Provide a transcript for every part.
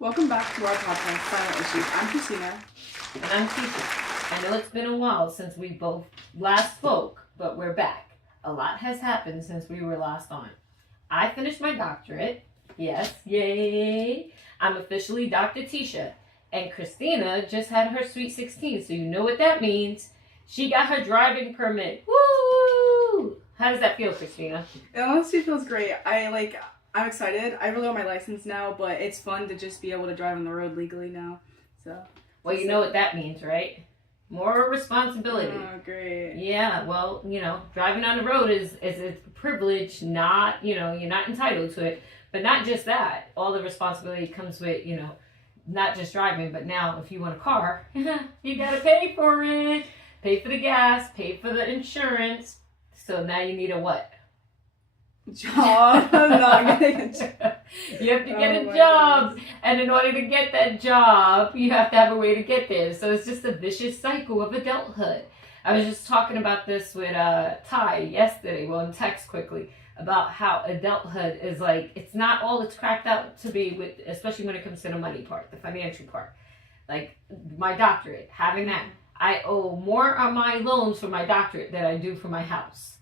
Welcome back to our podcast, Silent Issues. I'm Christina. And I'm Keisha. I know it's been a while since we both last spoke, but we're back. A lot has happened since we were last on. I finished my doctorate. Yes, yay! I'm officially Dr. Tisha. And Christina just had her Sweet 16, so you know what that means. She got her driving permit. Woo! How does that feel, Christina? It honestly feels great. I'm excited. I really want my license now, but it's fun to just be able to drive on the road legally now. So. Well, you know what that means, right? More responsibility. Oh, great. Yeah, well, driving on the road is a privilege, not, you're not entitled to it. But not just that. All the responsibility comes with, not just driving, but now if you want a car, you got to pay for it. Pay for the gas, pay for the insurance. So now you need a what? Job. Not getting a job. You have to get a job. Goodness. And in order to get that job, you have to have a way to get there. So it's just a vicious cycle of adulthood. I was just talking about this with Ty yesterday, well, in text quickly, about how adulthood is like, it's not all it's cracked out to be, with, especially when it comes to the money part, the financial part. Like my doctorate, having that. I owe more on my loans for my doctorate than I do for my house.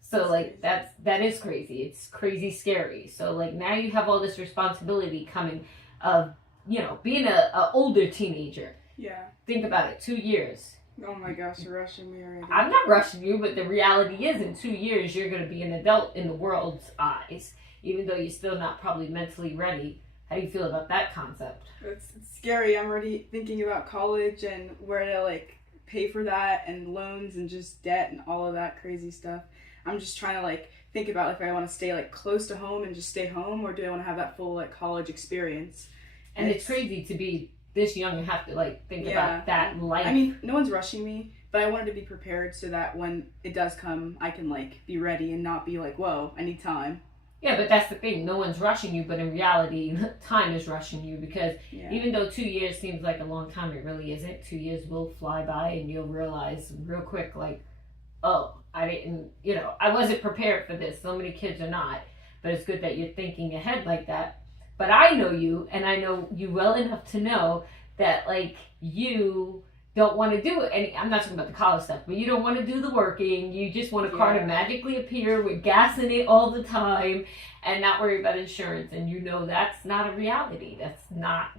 So like that is crazy. It's crazy scary. So like now you have all this responsibility coming of, being a older teenager. Yeah. Think about it, 2 years. Oh my gosh, you're rushing me already. I'm not rushing you, but the reality is in 2 years you're going to be an adult in the world's eyes, even though you're still not probably mentally ready. How do you feel about that concept? It's scary. I'm already thinking about college and where to pay for that and loans and just debt and all of that crazy stuff. I'm just trying to think about if I want to stay close to home and just stay home, or do I want to have that full college experience. And it's crazy to be this young and have to think about that life. I mean, no one's rushing me, but I wanted to be prepared so that when it does come, I can be ready and not be whoa, I need time. Yeah, but that's the thing. No one's rushing you, but in reality, time is rushing you, because even though 2 years seems like a long time, it really isn't. 2 years will fly by and you'll realize real quick, oh, I didn't, I wasn't prepared for this. So many kids are not, but it's good that you're thinking ahead like that. But I know you, and I know you well enough to know that you don't want to do it. I'm not talking about the college stuff, but you don't want to do the working. You just want a car to magically appear with gas in it all the time and not worry about insurance. And that's not a reality. That's not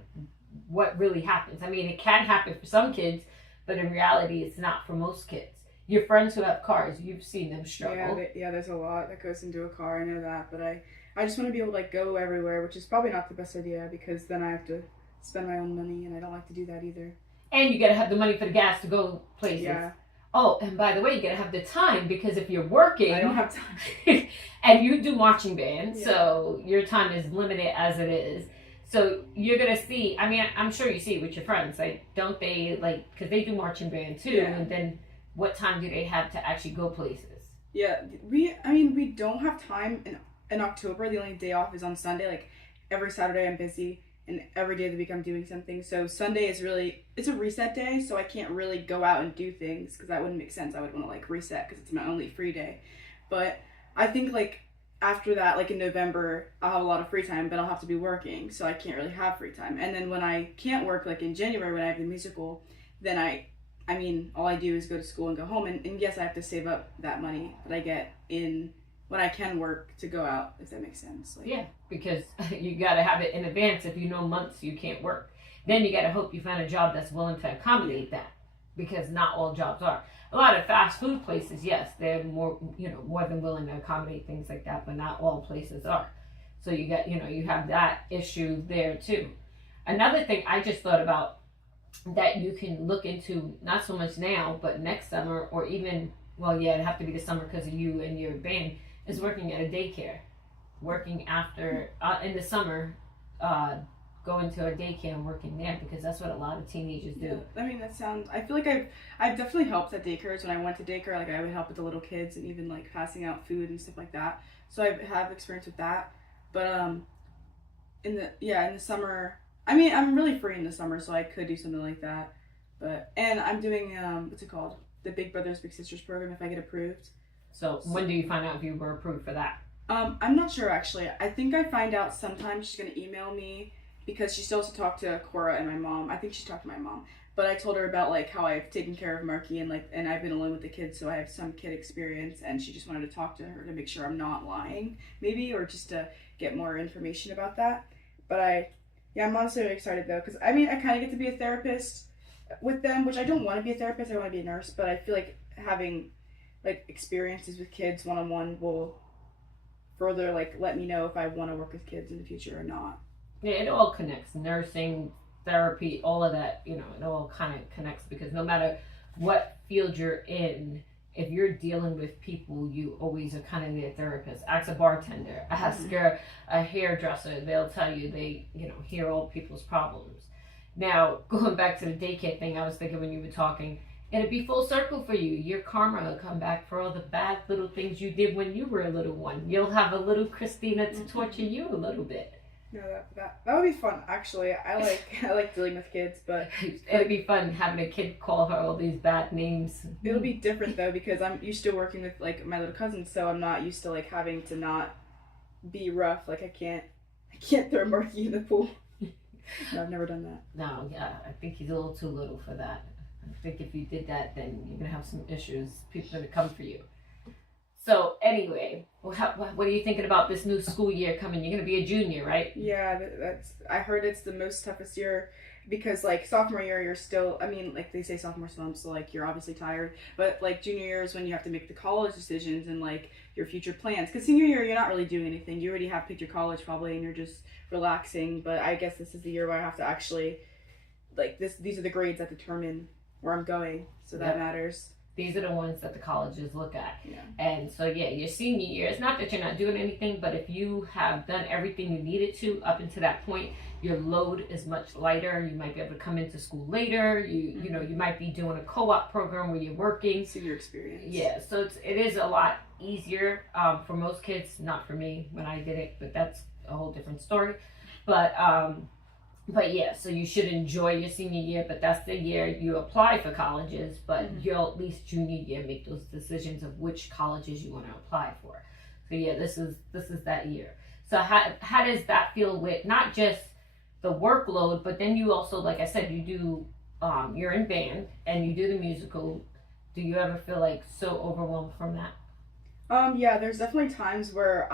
what really happens. I mean, it can happen for some kids, but in reality, it's not for most kids. Your friends who have cars, you've seen them struggle. Yeah, there's a lot that goes into a car. I know that, but I just want to be able to go everywhere, which is probably not the best idea, because then I have to spend my own money, and I don't like to do that either. And you gotta have the money for the gas to go places. Yeah. Oh, and by the way, you gotta have the time, because if you're working, I don't have time. and you do marching band, so your time is limited as it is. So you're gonna see. I mean, I'm sure you see with your friends, don't they because they do marching band too, and then what time do they have to actually go places? Yeah, we don't have time in October. The only day off is on Sunday. Every Saturday I'm busy, and every day of the week I'm doing something. So Sunday is it's a reset day, so I can't really go out and do things, because that wouldn't make sense. I would want to reset, because it's my only free day. But I think after that, in November, I'll have a lot of free time, but I'll have to be working, so I can't really have free time. And then when I can't work, in January when I have the musical, then all I do is go to school and go home. And yes, I have to save up that money that I get in when I can work to go out, if that makes sense. Yeah, because you got to have it in advance if you know months you can't work. Then you got to hope you find a job that's willing to accommodate that, because not all jobs are. A lot of fast food places, yes, they're more than willing to accommodate things like that, but not all places are. So you got, you have that issue there too. Another thing I just thought about that you can look into, not so much now, but next summer, or even, it'd have to be the summer because of you and your band, is working at a daycare. Working after, in the summer, going to a daycare and working there, because that's what a lot of teenagers do. Yeah, I mean, I feel like I've definitely helped at daycares. When I went to daycare, I would help with the little kids and even passing out food and stuff like that. So I have experience with that. But in the summer, I'm really free in the summer, so I could do something like that. And I'm doing what's it called? The Big Brothers Big Sisters program, if I get approved. So when do you find out if you were approved for that? I'm not sure, actually. I think I find out sometime. She's gonna email me because she still has to talk to Cora and my mom. I think she's talked to my mom. But I told her about like how I've taken care of Marky and I've been alone with the kids, so I have some kid experience, and she just wanted to talk to her to make sure I'm not lying, maybe, or just to get more information about that. But I'm honestly really excited though, because I mean I kind of get to be a therapist with them, which I don't want to be a therapist. I want to be a nurse, but I feel like having like experiences with kids one on one will further like let me know if I want to work with kids in the future or not. Yeah, it all connects. Nursing, therapy, all of that, it all kind of connects, because no matter what field you're in, if you're dealing with people, you always are kind of their therapist. Ask a bartender, ask a hairdresser, they'll tell you they, hear all people's problems. Now, going back to the daycare thing, I was thinking when you were talking, it'd be full circle for you. Your karma will come back for all the bad little things you did when you were a little one. You'll have a little Christina to torture you a little bit. No, that would be fun. Actually, I like dealing with kids, but it'd be fun having a kid call her all these bad names. It'll be different though, because I'm used to working with like my little cousins, so I'm not used to like having to not be rough. Like I can't throw Marky in the pool. No, I've never done that. No, yeah, I think he's a little too little for that. I think if you did that, then you're gonna have some issues. People are gonna come for you. So anyway, what are you thinking about this new school year coming? You're gonna be a junior, right? Yeah, I heard it's the most toughest year, because like sophomore year you're still, I mean, like they say sophomore slump, so like you're obviously tired, but like junior year is when you have to make the college decisions and like your future plans, because senior year you're not really doing anything. You already have picked your college probably and you're just relaxing, but I guess this is the year where I have to actually like these are the grades that determine where I'm going, so that matters. These are the ones that the colleges look at. Yeah. And so, your senior year, it's not that you're not doing anything, but if you have done everything you needed to up until that point, your load is much lighter. You might be able to come into school later. You might be doing a co-op program where you're working. Senior experience. Yeah, so it is a lot easier for most kids, not for me when I did it, but that's a whole different story. But yeah, so you should enjoy your senior year, but that's the year you apply for colleges, but you'll at least junior year make those decisions of which colleges you want to apply for. So yeah, this is that year. So how does that feel with not just the workload, but then you also, like I said, you do you're in band and you do the musical. Do you ever feel like so overwhelmed from that? Yeah, there's definitely times where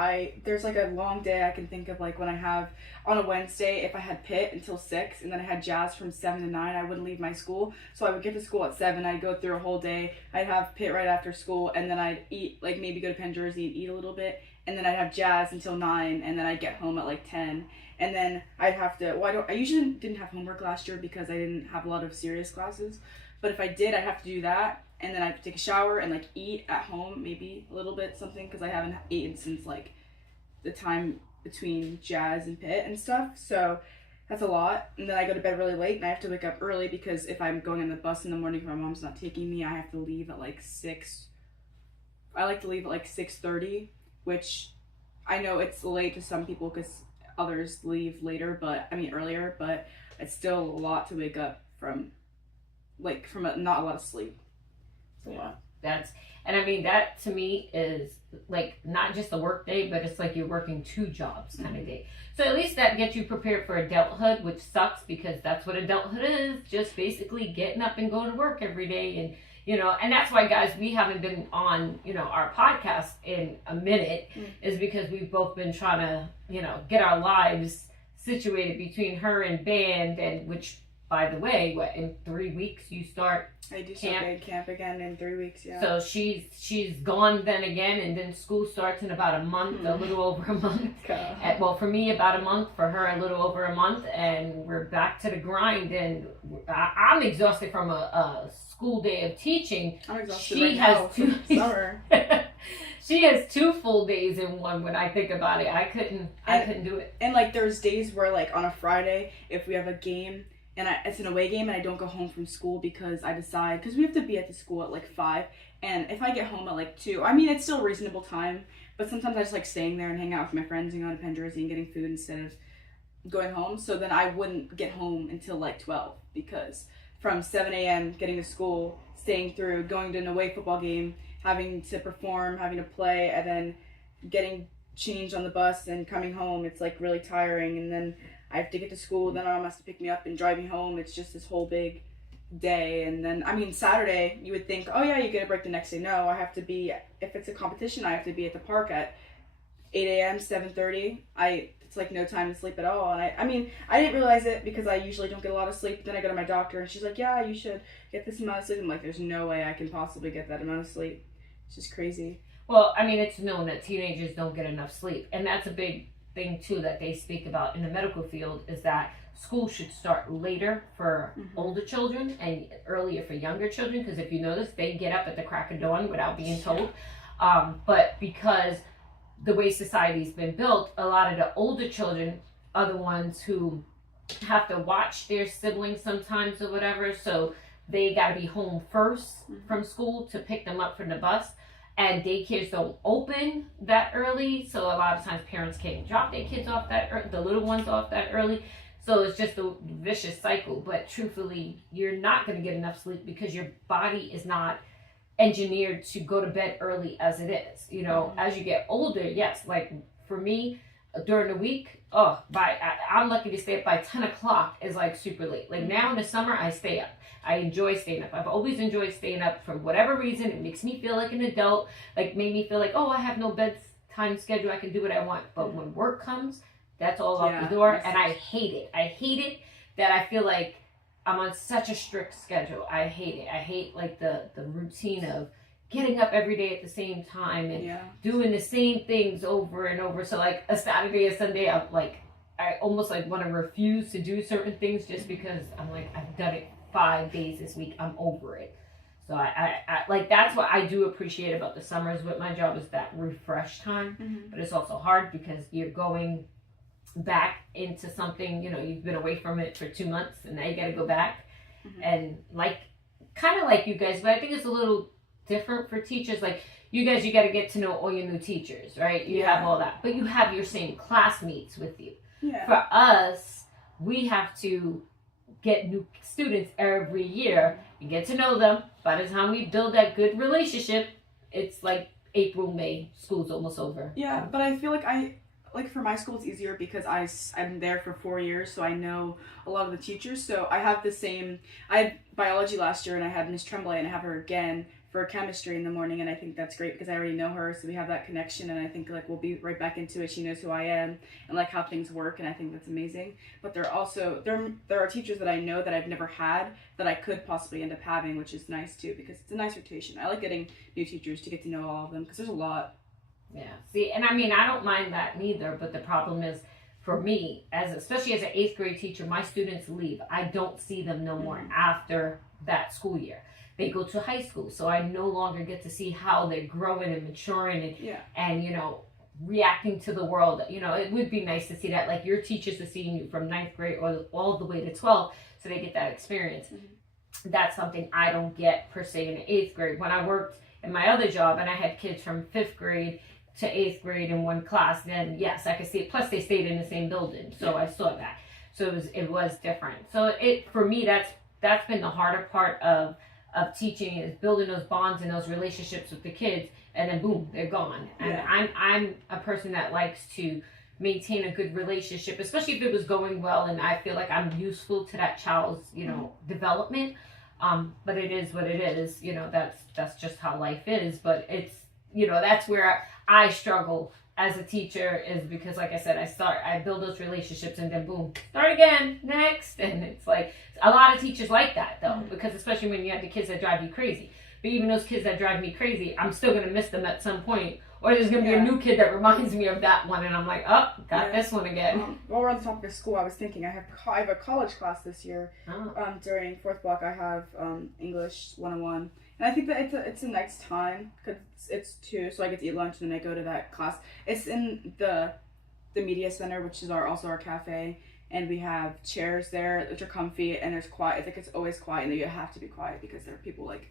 there's like a long day I can think of, like when I have on a Wednesday, if I had Pitt until 6 and then I had jazz from 7 to 9, I wouldn't leave my school. So I would get to school at 7, I'd go through a whole day, I'd have Pitt right after school, and then I'd eat, like maybe go to Penn Jersey and eat a little bit, and then I'd have jazz until 9, and then I'd get home at like 10. And then I'd have to, I usually didn't have homework last year because I didn't have a lot of serious classes. But if I did, I'd have to do that. And then I have to take a shower and like eat at home, maybe a little bit something, because I haven't eaten since like the time between jazz and Pitt and stuff. So that's a lot. And then I go to bed really late and I have to wake up early, because if I'm going on the bus in the morning if my mom's not taking me, I have to leave at like 6. I like to leave at like 6:30, which I know it's late to some people because others leave later, earlier, but it's still a lot to wake up from not a lot of sleep. Yeah, that to me is like not just a work day, but it's like you're working 2 jobs kind of day. So at least that gets you prepared for adulthood, which sucks because that's what adulthood is, just basically getting up and going to work every day. And and that's why, guys, we haven't been on our podcast in a minute, is because we've both been trying to get our lives situated between her and band, and which, by the way, in 3 weeks you start I do camp again in 3 weeks, yeah. So she's gone then again, and then school starts in about a month, a little over a month. Well, for me about a month, for her a little over a month, and we're back to the grind. And I'm exhausted from a school day of teaching. I'm exhausted has 2 summer. She has 2 full days in one. When I think about it, I couldn't do it. And like there's days where like on a Friday, if we have a game, and it's an away game and I don't go home from school because we have to be at the school at like 5, and if I get home at like 2, I mean it's still a reasonable time, but sometimes I just like staying there and hanging out with my friends and going to Penn Jersey and getting food instead of going home. So then I wouldn't get home until like 12, because from 7 a.m. getting to school, staying through, going to an away football game, having to perform, having to play, and then getting changed on the bus and coming home, it's like really tiring. And then I have to get to school, then my mom has to pick me up and drive me home. It's just this whole big day. And then, I mean, Saturday, you would think, oh yeah, you get a break the next day. No, I have to be, if it's a competition, I have to be at the park at 8 a.m., 7:30. It's like no time to sleep at all. And I mean, I didn't realize it because I usually don't get a lot of sleep. Then I go to my doctor and she's like, yeah, you should get this amount of sleep. I'm like, there's no way I can possibly get that amount of sleep. It's just crazy. Well, I mean, it's known that teenagers don't get enough sleep. And that's a big thing, too, that they speak about in the medical field is that school should start later for older children and earlier for younger children. Because if you notice, they get up at the crack of dawn without being told. But because the way society's been built, a lot of the older children are the ones who have to watch their siblings sometimes or whatever. So they got to be home first from school to pick them up from the bus. And daycares don't open that early, so a lot of times parents can't drop their kids off the little ones off that early. So it's just a vicious cycle. But truthfully, you're not going to get enough sleep because your body is not engineered to go to bed early as it is. You know, as you get older, yes, like for me, during the week, I'm lucky to stay up by 10 o'clock is like super late. Like now in the summer, I stay up. I enjoy staying up. I've always enjoyed staying up for whatever reason. It makes me feel like an adult, like made me feel like, oh, I have no bedtime schedule. I can do what I want. But when work comes, that's all out the door. And I hate it. I hate it that I feel like I'm on such a strict schedule. I hate it. I hate like the routine of getting up every day at the same time and doing the same things over and over. So like a Saturday or Sunday, I almost like want to refuse to do certain things just because I'm like, I've done it 5 days this week. I'm over it. So I like, that's what I do appreciate about the summers with my job is that refresh time. But it's also hard because you're going back into something, you know, you've been away from it for 2 months and now you got to go back. And like, kind of like you guys, but I think it's a little different for teachers. Like you guys, you got to get to know all your new teachers, right? You have all that, but you have your same classmates with you. For us, we have to get new students every year and get to know them. By the time we build that good relationship, it's like April, May, school's almost over. Yeah, but I feel like for my school it's easier because I'm there for 4 years, so I know a lot of the teachers. So I had biology last year and I had Miss Tremblay and I have her again for chemistry in the morning, and I think that's great because I already know her, so we have that connection, and I think like we'll be right back into it. She knows who I am and like how things work, and I think that's amazing. But there are teachers that I know that I've never had that I could possibly end up having, which is nice too because it's a nice rotation. I like getting new teachers to get to know all of them because there's a lot. Yeah. See, and I mean, I don't mind that neither, but the problem is for me, especially as an 8th grade teacher, my students leave. I don't see them no more after that school year. They go to high school, so I no longer get to see how they're growing and maturing and you know, reacting to the world. You know, it would be nice to see that, like your teachers are seeing you from 9th grade or all the way to 12th, so they get that experience. That's something I don't get per se in the 8th grade. When I worked in my other job and I had kids from 5th grade to 8th grade in one class, then yes, I could see it. Plus they stayed in the same building, so I saw that. So it was different. So for me, that's been the harder part of teaching is building those bonds and those relationships with the kids, and then boom, they're gone. And I'm a person that likes to maintain a good relationship, especially if it was going well and I feel like I'm useful to that child's, you know, development. But it is what it is, you know, that's just how life is. But it's, you know, that's where I struggle as a teacher is because, like I said, I build those relationships and then boom, start again, next. And it's like, a lot of teachers like that though, because especially when you have the kids that drive you crazy. But even those kids that drive me crazy, I'm still going to miss them at some point. Or there's going to be a new kid that reminds me of that one. And I'm like, oh, got this one again. While we're on the topic of school, I was thinking I have a college class this year. During 4th block, I have English 101. And I think that it's a nice time because it's 2, so I get to eat lunch and then I go to that class. It's in the media center, which is also our cafe, and we have chairs there which are comfy and there's quiet. I think it's always quiet and you have to be quiet because there are people like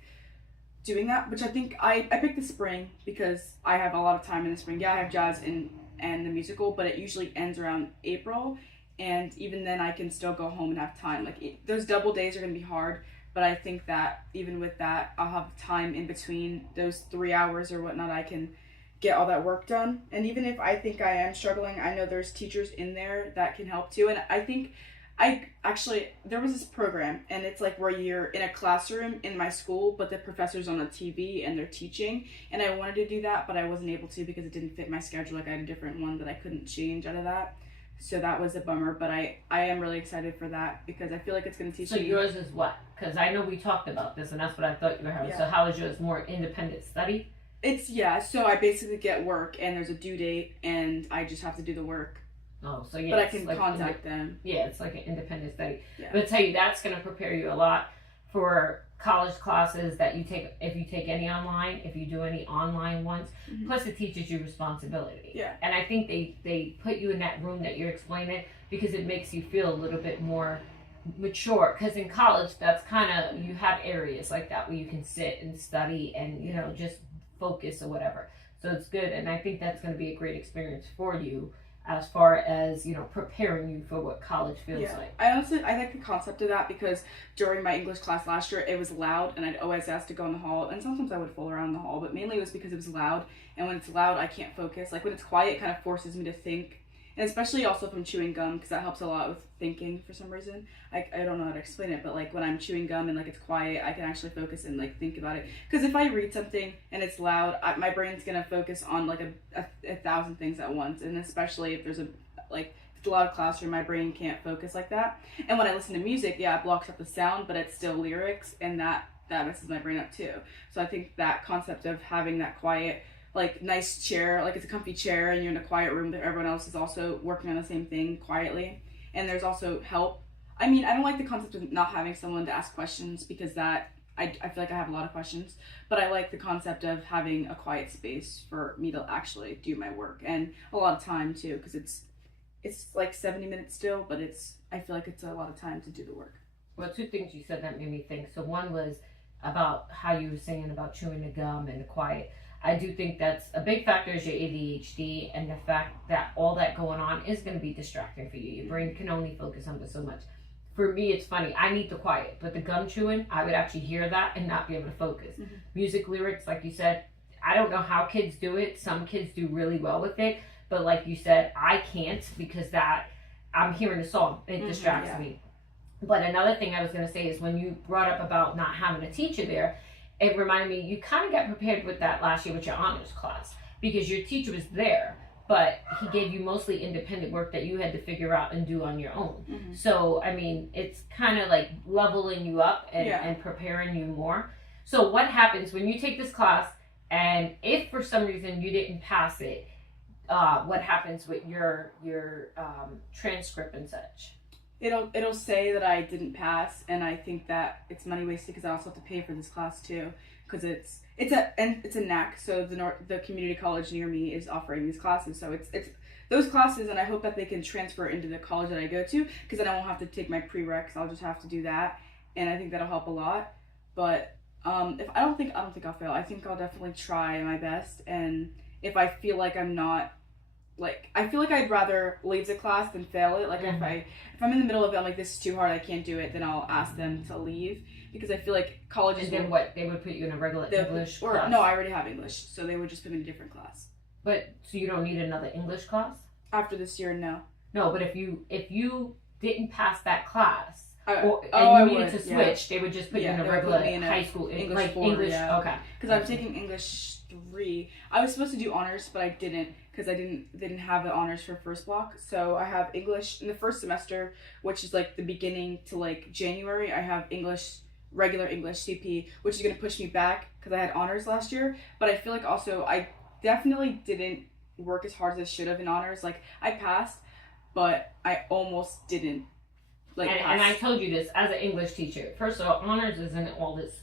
doing that, which I think I picked the spring because I have a lot of time in the spring. Yeah, I have jazz and the musical, but it usually ends around April, and even then I can still go home and have time. Like those double days are going to be hard. But I think that even with that, I'll have time in between those 3 hours or whatnot. I can get all that work done. And even if I think I am struggling, I know there's teachers in there that can help too. And I think there was this program, and it's like where you're in a classroom in my school, but the professor's on a TV and they're teaching. And I wanted to do that, but I wasn't able to because it didn't fit my schedule. Like I had a different one that I couldn't change out of that. So that was a bummer, but I am really excited for that because I feel like it's going to teach So me. yours is what? Because I know we talked about this, and that's what I thought you were having. Yeah. So how is yours? More independent study? So I basically get work, and there's a due date, and I just have to do the work. Oh, so yeah. But I can like contact them. Yeah, it's like an independent study. Yeah. But I tell you, that's going to prepare you a lot for college classes that you take, if you take any online, if you do any online ones. Mm-hmm. Plus it teaches you responsibility. Yeah. And I think they put you in that room that you're explaining because it makes you feel a little bit more mature. Because in college, that's kind of, you have areas like that where you can sit and study and, you know, just focus or whatever. So it's good. And I think that's going to be a great experience for you as far as, you know, preparing you for what college feels like. I like the concept of that because during my English class last year, it was loud and I'd always ask to go in the hall, and sometimes I would fool around in the hall, but mainly it was because it was loud, and when it's loud, I can't focus. Like when it's quiet, it kind of forces me to think, and especially also if I'm chewing gum, because that helps a lot with thinking for some reason. I don't know how to explain it, but like when I'm chewing gum and like it's quiet, I can actually focus and like think about it. Because if I read something and it's loud, my brain's gonna focus on like a thousand things at once, and especially if there's a loud classroom, my brain can't focus like that. And when I listen to music, yeah, it blocks up the sound, but it's still lyrics, and that messes my brain up too. So I think that concept of having that quiet, like nice chair, like it's a comfy chair and you're in a quiet room that everyone else is also working on the same thing quietly, and there's also help. I mean, I don't like the concept of not having someone to ask questions because that I feel like I have a lot of questions, but I like the concept of having a quiet space for me to actually do my work, and a lot of time too, because it's like 70 minutes still, but I feel like it's a lot of time to do the work. Well, two things you said that made me think. So one was about how you were saying about chewing the gum and the quiet. I do think that's a big factor is your ADHD and the fact that all that going on is going to be distracting for you. Your brain can only focus on so much. For me, it's funny. I need the quiet, but the gum chewing, I would actually hear that and not be able to focus. Mm-hmm. Music lyrics, like you said, I don't know how kids do it. Some kids do really well with it, but like you said, I can't because that I'm hearing the song. It distracts me. But another thing I was going to say is when you brought up about not having a teacher there, it reminded me, you kind of got prepared with that last year with your honors class because your teacher was there, but he gave you mostly independent work that you had to figure out and do on your own. Mm-hmm. So, I mean, it's kind of like leveling you up and preparing you more. So what happens when you take this class and if for some reason you didn't pass it, what happens with your transcript and such? It'll say that I didn't pass, and I think that it's money wasted because I also have to pay for this class too, because it's a NAC, so the community college near me is offering these classes, so it's those classes, and I hope that they can transfer into the college that I go to, because then I won't have to take my prereqs. I'll just have to do that, and I think that'll help a lot. But if I don't think I'll fail. I think I'll definitely try my best, and if I feel like I'm not. Like, I feel like I'd rather leave the class than fail it. Like, if I'm in the middle of it, I'm like, this is too hard, I can't do it, then I'll ask them to leave. Because I feel like colleges... And then what? They would put you in a regular English class? No, I already have English, so they would just put me in a different class. But, so you don't need another English class? After this year, no. No, but if you didn't pass that class, you needed to switch, they would just put you in a regular high school English 4, English. Yeah. Okay. Because I'm taking English 3. I was supposed to do honors, but I didn't because I didn't have the honors for first block. So I have English in the first semester, which is like the beginning to like January. I have English, regular English CP, which is going to push me back because I had honors last year. But I feel like also I definitely didn't work as hard as I should have in honors. Like I passed, but I almost didn't. And I told you this as an English teacher. First of all, honors isn't all this,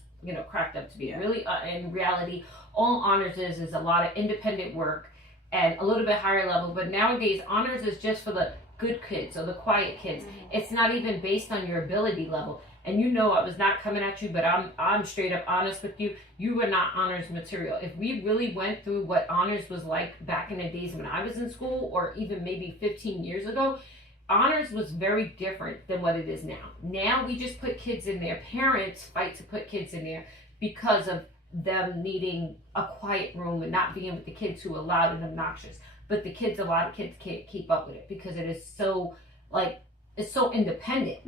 cracked up to be. Yeah. Really, in reality, all honors is a lot of independent work and a little bit higher level. But nowadays, honors is just for the good kids or the quiet kids. Mm-hmm. It's not even based on your ability level. And I was not coming at you, but I'm straight up honest with you. You were not honors material. If we really went through what honors was like back in the days when I was in school, or even maybe 15 years ago, honors was very different than what it is now. Now we just put kids in there. Parents fight to put kids in there because of them needing a quiet room and not being with the kids who are loud and obnoxious. But a lot of kids can't keep up with it because it is so, like, it's so independent,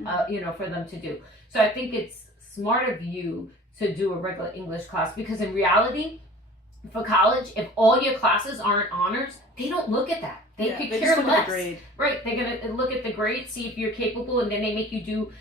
for them to do. So I think it's smart of you to do a regular English class, because in reality, for college, if all your classes aren't honors, they don't look at that. They could care less. Right. They're going to look at the grade, see if you're capable, and then they make you do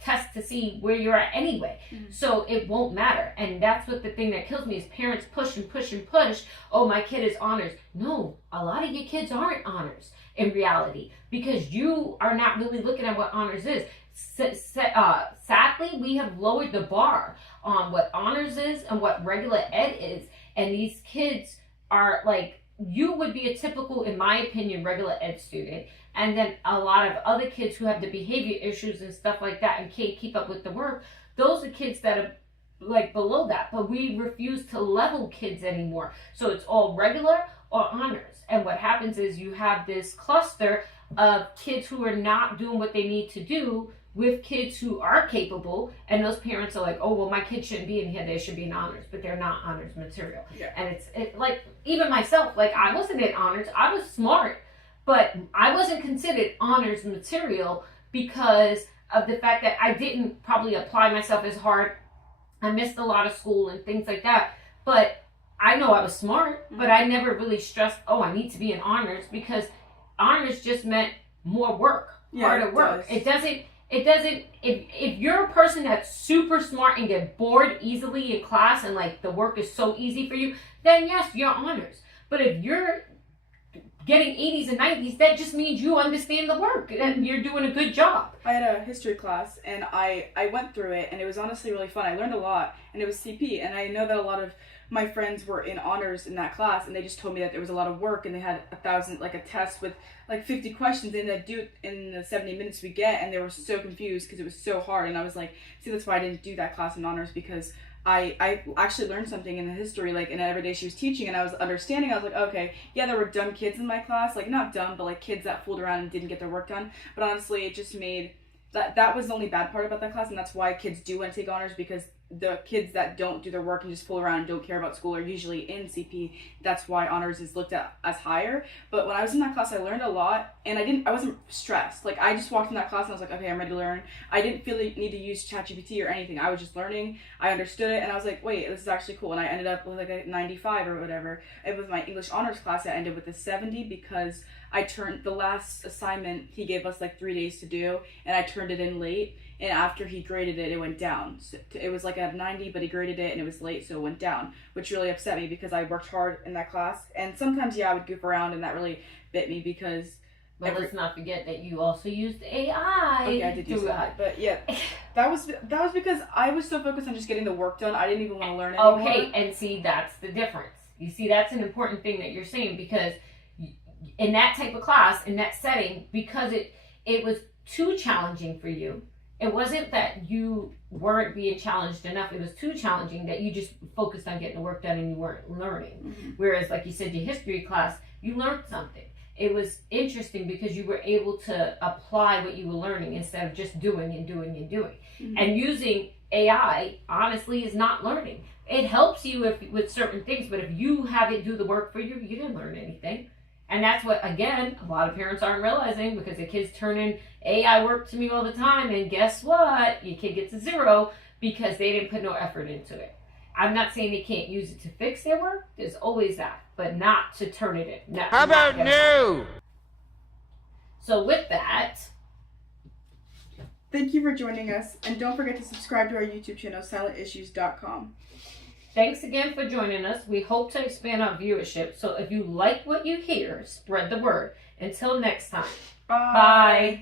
tests to see where you're at anyway. So it won't matter. And that's what the thing that kills me is parents push and push and push. Oh, my kid is honors. No, a lot of your kids aren't honors in reality, because you are not really looking at what honors is. Sadly, we have lowered the bar on what honors is and what regular ed is. And these kids are like, you would be a typical, in my opinion, regular ed student. And then a lot of other kids who have the behavior issues and stuff like that and can't keep up with the work. Those are kids that are like below that. But we refuse to level kids anymore. So it's all regular or honors. And what happens is you have this cluster of kids who are not doing what they need to do with kids who are capable, and those parents are like, oh, well, my kid shouldn't be in here, they should be in honors, but they're not honors material. And it's like, even myself, like, I wasn't in honors, I was smart, but I wasn't considered honors material because of the fact that I didn't probably apply myself as hard. I missed a lot of school and things like that, but I know I was smart, but I never really stressed, oh, I need to be in honors, because honors just meant more work, harder work. It doesn't, if you're a person that's super smart and get bored easily in class and like the work is so easy for you, then yes, you're honors. But if you're getting 80s and 90s, that just means you understand the work and you're doing a good job. I had a history class and I went through it and it was honestly really fun. I learned a lot and it was CP, and I know that a lot of my friends were in honors in that class, and they just told me that there was a lot of work and they had a test with like 50 questions and they'd do it in the 70 minutes we get, and they were so confused because it was so hard. And I was like, see, that's why I didn't do that class in honors, because I actually learned something in the history, like in every day she was teaching, and I was understanding. I was like, okay, yeah, there were dumb kids in my class, like not dumb, but like kids that fooled around and didn't get their work done. But honestly, it just made that was the only bad part about that class, and that's why kids do want to take honors, because the kids that don't do their work and just fool around and don't care about school are usually in CP. That's why honors is looked at as higher. But when I was in that class, I learned a lot, and I wasn't stressed. Like, I just walked in that class and I was like, okay, I'm ready to learn. I didn't feel the need to use ChatGPT or anything. I was just learning. I understood it, and I was like, wait, this is actually cool. And I ended up with like a 95 or whatever. And with my English honors class, I ended with a 70 because I turned the last assignment he gave us like 3 days to do, and I turned it in late. And after he graded it, it went down. So it was like at 90, but he graded it and it was late, so it went down, which really upset me because I worked hard in that class. And sometimes, I would goof around, and that really bit me because... But let's not forget that you also used AI. Okay, I did use that. But yeah, that was because I was so focused on just getting the work done, I didn't even want to learn anymore. Okay, and see, that's the difference. You see, that's an important thing that you're saying, because in that type of class, in that setting, because it was too challenging for you. It wasn't that you weren't being challenged enough. It was too challenging that you just focused on getting the work done and you weren't learning. Mm-hmm. Whereas, like you said, your history class, you learned something. It was interesting because you were able to apply what you were learning instead of just doing and doing and doing. Mm-hmm. And using AI, honestly, is not learning. It helps you with certain things, but if you have it do the work for you, you didn't learn anything. And that's what, again, a lot of parents aren't realizing, because the kids turn in AI work to me all the time, and guess what? Your kid gets a 0 because they didn't put no effort into it. I'm not saying they can't use it to fix their work. There's always that, but not to turn it in. How about no? So with that... Thank you for joining us, and don't forget to subscribe to our YouTube channel, silentissues.com. Thanks again for joining us. We hope to expand our viewership. So if you like what you hear, spread the word. Until next time. Bye. Bye.